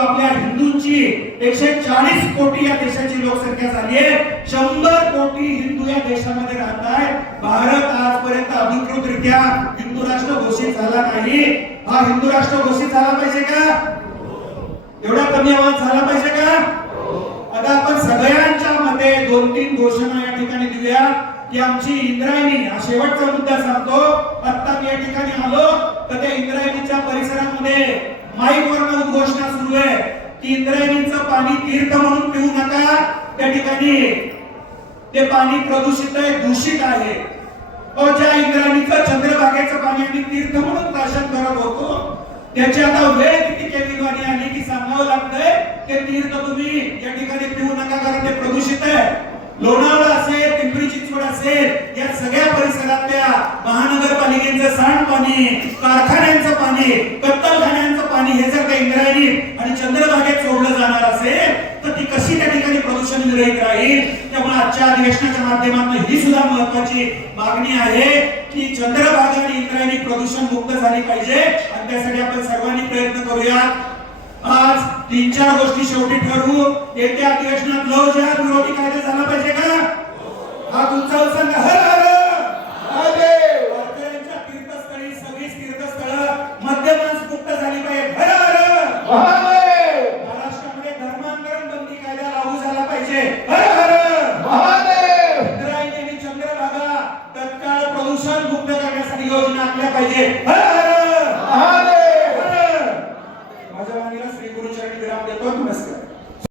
आपल्या हिंदूंची एकशे चाळीस कोटी या देशाची लोकसंख्या झाली आहे. शंभर कोटी हिंदू या देशामध्ये राहत आहेत भारत आजपर्यंत अधिकृतरित्या हिंदू राष्ट्र घोषित झाला नाही. हा हिंदू राष्ट्र घोषित झाला पाहिजे का? एवढा कमी आवाज झाला पाहिजे का? आता आपण सगळ्यांच्या मते दोन तीन घोषणा या ठिकाणी देऊया. की आमची इंद्रायणी हा शेवटचा मुद्दा सांगतो. आता मी या ठिकाणी आलो तर त्या इंद्रायणीच्या परिसरामध्ये माईक उद्घोषणा सुरू आहे. की इंद्रायणीचं पाणी तीर्थ म्हणून पिऊ नका. त्या ठिकाणी ते पाणी प्रदूषित आहे दूषित आहे. ज्या इंद्रायणीचं चंद्रभागेचं पाणी आम्ही तीर्थ म्हणून प्राशन करत होतो त्याची आता वेळ किती केविलवाणी आली की सांगावं लागतंय ते तीर्थ तुम्ही या ठिकाणी पिऊ नका कारण ते प्रदूषित आहे. लोणावळा असेल पिंपरी चिंचवड असेल या सगळ्या परिसरातल्या महानगरपालिकेचं सांडपाणी कारखान्यांचं पाणी कत्तलखान्यांचं पाणी हे जर का इंद्रायणी आणि चंद्रभागेत सोडलं जाणार असेल तर ती कशी त्या ठिकाणी प्रदूषण विरहित राहील? त्यामुळे आजच्या अधिवेशनाच्या माध्यमातून ही सुद्धा महत्वाची मागणी आहे की चंद्रभाग आणि इंद्रायणी प्रदूषण मुक्त झाली पाहिजे. आणि त्यासाठी आपण सर्वांनी प्रयत्न करूयात. आज तीन चार गोष्टी शेवटी ठरवू. येत्या अधिवेशनात लव जिहाद विरोधी काय म्हटलं पाहिजे. माझ्या वाणीला श्री गुरुचरणी विराम देतो. नमस्कार.